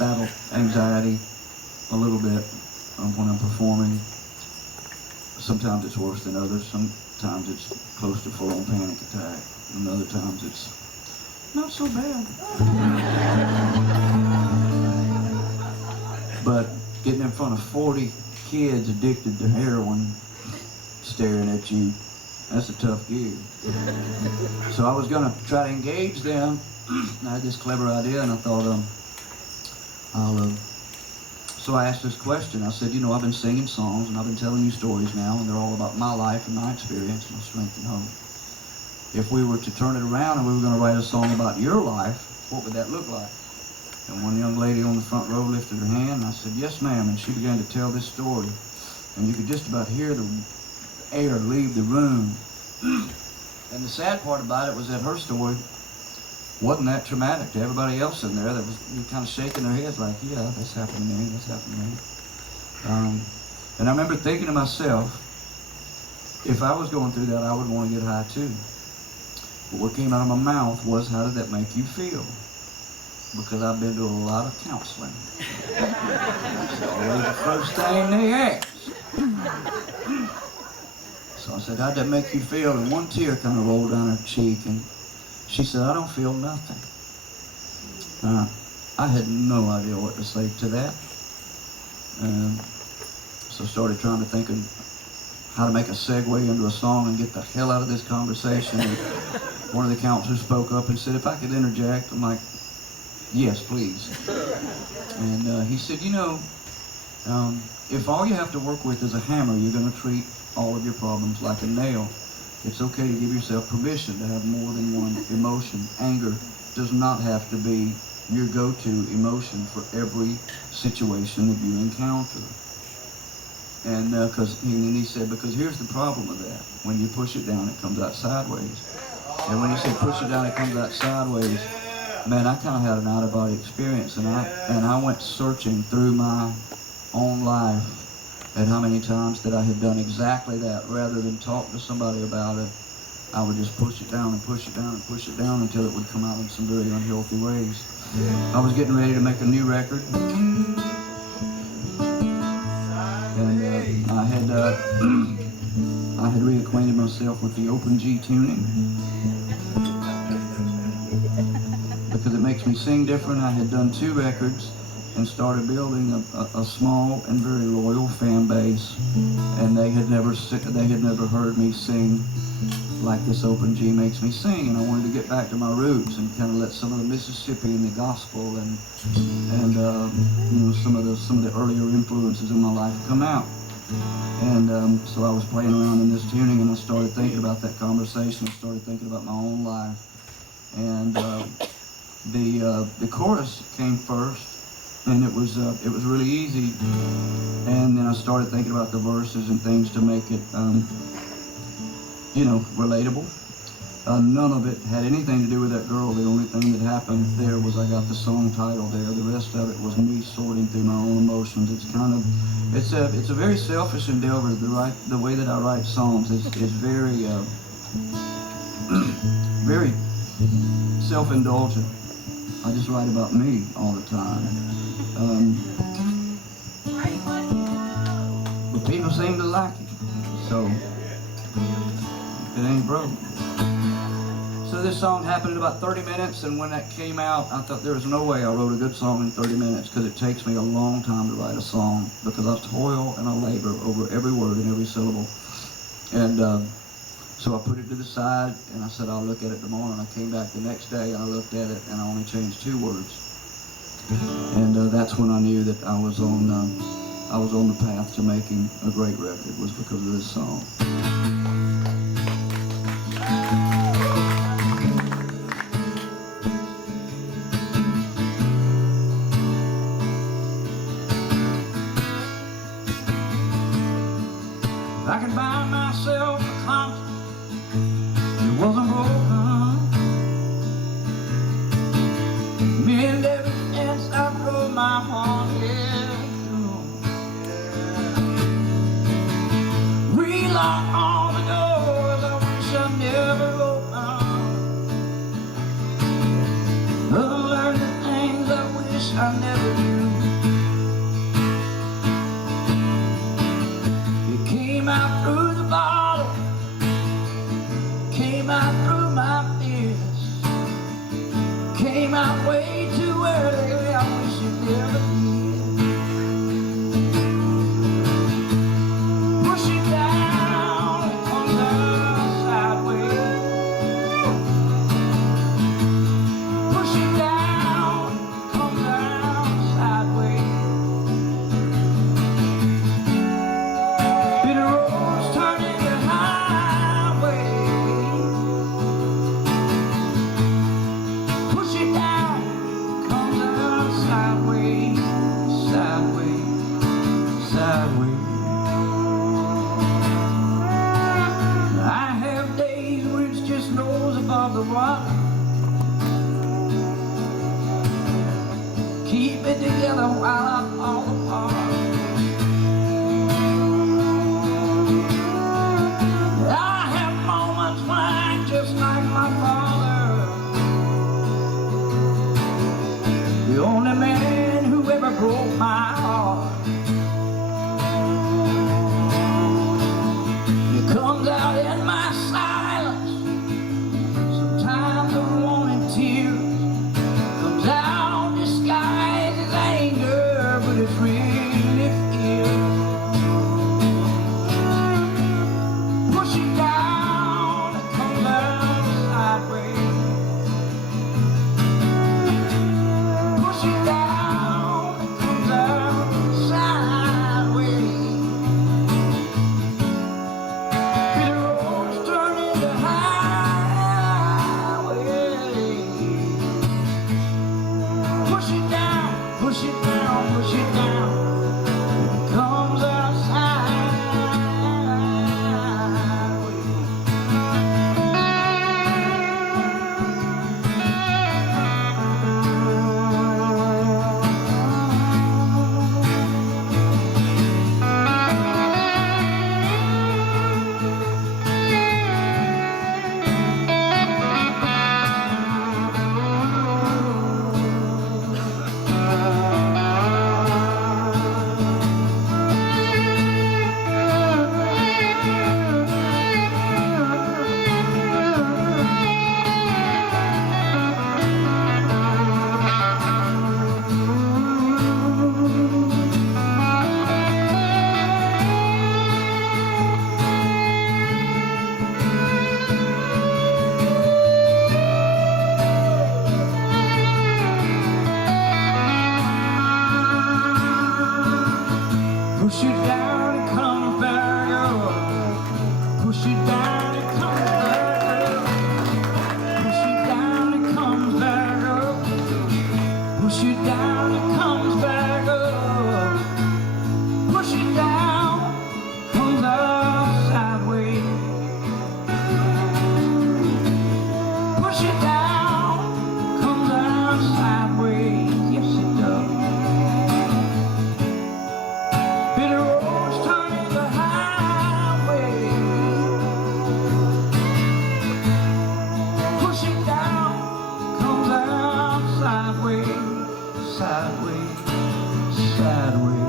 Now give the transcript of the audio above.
battle anxiety a little bit when I'm performing. Sometimes it's worse than others. Sometimes it's close to full-on panic attack, and other times it's not so bad. But getting in front of 40 kids addicted to heroin staring at you, that's a tough gig. So I was gonna try to engage them. I had this clever idea, and I thought, so I asked this question. I said, you know, I've been singing songs and I've been telling you stories now, and they're all about my life and my experience, my strength and hope. If we were to turn it around and we were going to write a song about your life, what would that look like? And one young lady on the front row lifted her hand, and I said, yes, ma'am, and she began to tell this story. And you could just about hear the air leave the room. And the sad part about it was that her story wasn't that traumatic to everybody else in there that was kind of shaking their heads like, yeah, that's happened to me, that's happened to me. And I remember thinking to myself, if I was going through that, I would want to get high too. But what came out of my mouth was, how did that make you feel? Because I've been to a lot of counseling. It's always the first thing they ask. So I said, how'd that make you feel? And one tear kind of rolled down her cheek, and she said, I don't feel nothing. I had no idea what to say to that. So I started trying to think of how to make a segue into a song and get the hell out of this conversation. And one of the counselors spoke up and said, if I could interject. I'm like, yes, please. And he said, you know, if all you have to work with is a hammer, you're going to treat all of your problems like a nail. It's okay to give yourself permission to have more than one emotion. Anger does not have to be your go-to emotion for every situation that you encounter. And he said, because here's the problem with that. When you push it down, it comes out sideways. And when he said push it down, it comes out sideways, man, I kind of had an out-of-body experience, and I went searching through my own life at how many times that I had done exactly that. Rather than talk to somebody about it, I would just push it down and push it down and push it down until it would come out in some very unhealthy ways. I was getting ready to make a new record, and I had reacquainted myself with the open G tuning because it makes me sing different. I had done 2 records and started building a small and very loyal fan base, and they had never heard me sing like this open G makes me sing. And I wanted to get back to my roots and kind of let some of the Mississippi and the gospel and you know, some of the earlier influences in my life come out. And so I was playing around in this tuning, and I started thinking about that conversation. I started thinking about my own life, and the chorus came first. And it was really easy, and then I started thinking about the verses and things to make it, you know, relatable. None of it had anything to do with that girl. The only thing that happened there was I got the song title there. The rest of it was me sorting through my own emotions. It's kind of, it's a very selfish endeavor. The way that I write songs is very, very self-indulgent. I just write about me all the time. But people seem to like it, so it ain't broke. So this song happened in about 30 minutes, and when that came out, I thought there was no way I wrote a good song in 30 minutes, because it takes me a long time to write a song, because I toil and I labor over every word and every syllable. And so I put it to the side, and I said I'll look at it tomorrow, and I came back the next day, and I looked at it, and I only changed 2 words. And that's when I knew that I was on the path to making a great record, was because of this song. I could buy myself a conscience, it wasn't broken. Mend every fence I drove my heart through. Relock all the doors I wish I never opened. Learn the things I wish I never knew. together while I fall apart. I have moments when I act just like my father, the only man who ever broke my heart. It comes out in my silence, sometimes a wanting tear. Comes out disguised as anger, but it's really fear. Push it down, it comes out sideways. Push it down, it comes out sideways. The roads turn into highways. Push it down, push it down, push it down. It comes out sideways. Push it down, it comes back up. Push it down, it comes back up. Push it down, it comes back up. Push it down, it comes back up. Push it down, comes out sideways. Push it down, comes out sideways. Yes, it does. Bitter roads turn into highways. Push it down, comes out sideways, sideways, sideways.